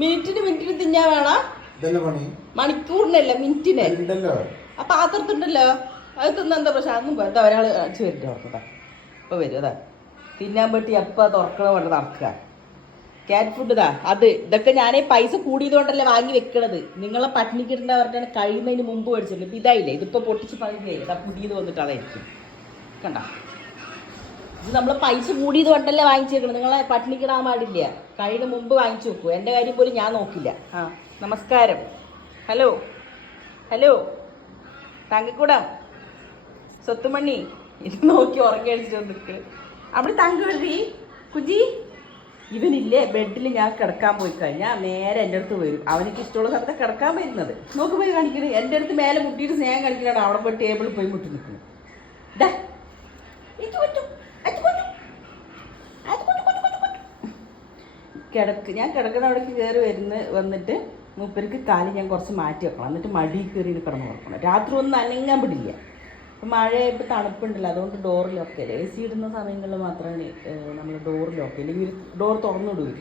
മിനിറ്റിന് തിന്നാ വേണം. മണിക്കൂറിനല്ല മിനിറ്റിന്. ആ പാത്രത്തുണ്ടല്ലോ അത് തിന്ന എന്താ പ്രശ്നം? അതൊന്നും എന്താ ഒരാൾ അടിച്ചു വരില്ല ഓർക്കട്ടാ. ഇപ്പൊ വരും അതാ തിന്നാൻ പറ്റി എപ്പ തുറക്കണ കൊണ്ട് നടക്കുക. ക്യാറ്റ് ഫുഡ് ഇതാ അത്. ഇതൊക്കെ ഞാനേ പൈസ കൂടിയതുകൊണ്ടല്ലേ വാങ്ങി വെക്കണത്. നിങ്ങളെ പട്ടിണിക്കിടേണ്ട പറഞ്ഞാൽ കഴിയുന്നതിന് മുമ്പ് മേടിച്ചിട്ടുണ്ട്. ഇപ്പം ഇതായില്ലേ, ഇതിപ്പോൾ പൊട്ടിച്ച് പകുതിയായി. ഇതാ പുതിയത് വന്നിട്ട് അതായിരിക്കും. കണ്ട, ഇത് നമ്മൾ പൈസ കൂടിയത് കൊണ്ടല്ലേ വാങ്ങിച്ചേക്കണം. നിങ്ങളെ പട്ടിണിക്കിടാൻ പാടില്ല. കഴിയുന്ന മുമ്പ് വാങ്ങിച്ചു വെക്കൂ. എൻ്റെ കാര്യം പോലും ഞാൻ നോക്കില്ല. ആ നമസ്കാരം. ഹലോ ഹലോ തങ്കക്കൂടം സ്വത്തുമണി ഇത് നോക്കി ഉറങ്ങി അടിച്ചിട്ട് വന്നിട്ട് അവിടെ തങ്ക വരി കുജി. ഇവനില്ലേ ബെഡിൽ ഞാൻ കിടക്കാൻ പോയി കഴിഞ്ഞാൽ നേരെ എൻ്റെ അടുത്ത് വരും. അവനിക്ക് ഇഷ്ടമുള്ള സ്ഥലത്ത് കിടക്കാൻ വരുന്നത്. നോക്ക് പോയി കാണിക്കണത്. എൻ്റെ അടുത്ത് മേലെ മുട്ടിയിട്ട് സ്നേഹം കളിക്കലാണ്. അവിടെ പോയി ടേബിളിൽ പോയി മുട്ടി നിൽക്കുന്നു. ഞാൻ കിടക്കുന്ന അവിടേക്ക് കയറി വന്നിട്ട് മൂപ്പർക്ക് കാലി ഞാൻ കുറച്ച് മാറ്റി വെക്കണം. എന്നിട്ട് മടി കയറി കിടന്ന് ഉറക്കണം. രാത്രി ഒന്നും അനങ്ങാൻ പിടില്ല. ഇപ്പം മഴയായിട്ട് തണുപ്പുണ്ടല്ലോ, അതുകൊണ്ട് ഡോർ ലോക്ക് ചെയ്യില്ല. എ സി ഇടുന്ന സമയങ്ങളിൽ മാത്രമേ നമ്മൾ ഡോർ ലോക്ക് ചെയ്യില്ല. ഇവർ ഡോർ തുറന്നിടും.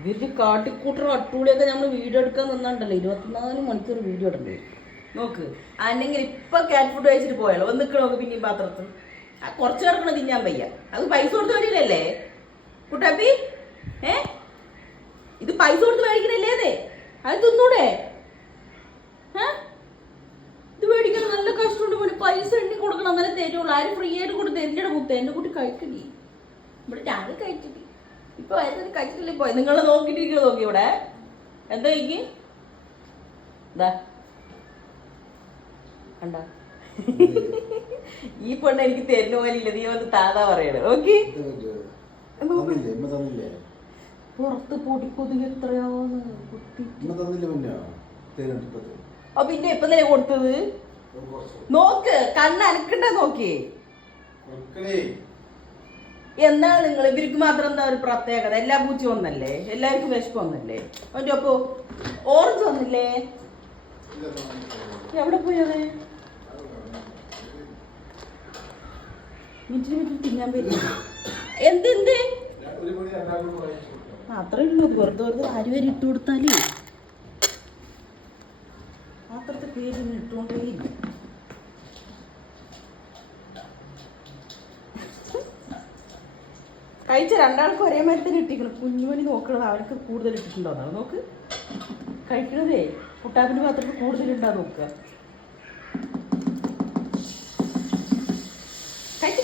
ഇവരുടെ കാട്ടിക്കൂട്ടർ അട്ടൂടിയൊക്കെ നമ്മൾ വീഡിയോ എടുക്കാൻ നിന്നുണ്ടല്ലോ 24 മണിക്കൂർ വീഡിയോ ഇടേണ്ടി വരും. നോക്ക് അല്ലെങ്കിൽ ഇപ്പം ക്യാറ്റ് ഫുഡ് കഴിച്ചിട്ട് പോയാലോ ഒന്ന് നിൽക്കണ നോക്ക്. പിന്നെയും പാത്രത്തിൽ കുറച്ച് കിടക്കണം തിന്നാൻ വയ്യ. അത് പൈസ കൊടുത്ത് മേടിക്കണല്ലേ കുട്ടാപ്പി? ഇത് പൈസ കൊടുത്ത് മേടിക്കണല്ലേ? അതെ അത് തിന്നൂടെ? ഇത് മേടിക്കണം നല്ല കഷ്ടമുണ്ട് പോലെ. പൈസ എണ്ണി കൊടുക്കണം എന്നാലും തരുള്ളൂ. ആരും ഫ്രീ ആയിട്ട് കൊടുത്ത് എൻ്റെ മുത്ത എൻ്റെ കുട്ടി കഴിക്കണേ. ഇവിടെ ഞാൻ കഴിച്ചിട്ട് ഇപ്പൊ വയസ്സിന് കഴിച്ചിട്ടില്ലേ പോയി. നിങ്ങളെ നോക്കിട്ടിരിക്കണ നോക്കി ഇവിടെ എന്താ കഴിക്ക് എന്താ കണ്ട. ഈ പെണ്ണ് എനിക്ക് തരുന്ന പോലെ ഇല്ല. നീ വന്ന് താതാ പറയണേ. ഓക്കെ പുറത്ത് പൊടിക്കൊതുകി എത്രയാന്ന് കുട്ടി. പിന്നെ ഇപ്പൊ തന്നെ കൊടുത്തത് നോക്ക്. കണ്ണ് അനക്കണ്ട നോക്കി. എന്താണ് നിങ്ങൾ ഇവർക്ക് മാത്രം എന്താ ഒരു പ്രത്യേകത? എല്ലാ പൂച്ച ഒന്നല്ലേ, എല്ലാവർക്കും വിശപ്പ് ഒന്നല്ലേ? അവൻ്റെ അപ്പൊ ഓറഞ്ച് വന്നില്ലേ? എവിടെ പോയത്? മിനിറ്റിന് തിന്നാൻ പറ്റില്ല. എന്ത് അത്രേ ഉള്ളൂ. വെറുതെ ആര് വരെ ഇട്ട് കൊടുത്താലേ പാത്രത്തെ പേര് ഇട്ടുകൊണ്ടേ ഇല്ല. കഴിച്ച രണ്ടാൾക്കും ഒരേ മരത്തിന് ഇട്ടിക്കണം. കുഞ്ഞുമണി നോക്കണത് അവർക്ക് കൂടുതൽ ഇട്ടിട്ടുണ്ടോ എന്നാണ് നോക്ക്. കഴിക്കണതേ കുട്ടാപ്പിന്റെ പാത്രത്തിൽ കൂടുതലുണ്ടോ നോക്കുക. കഴിച്ച്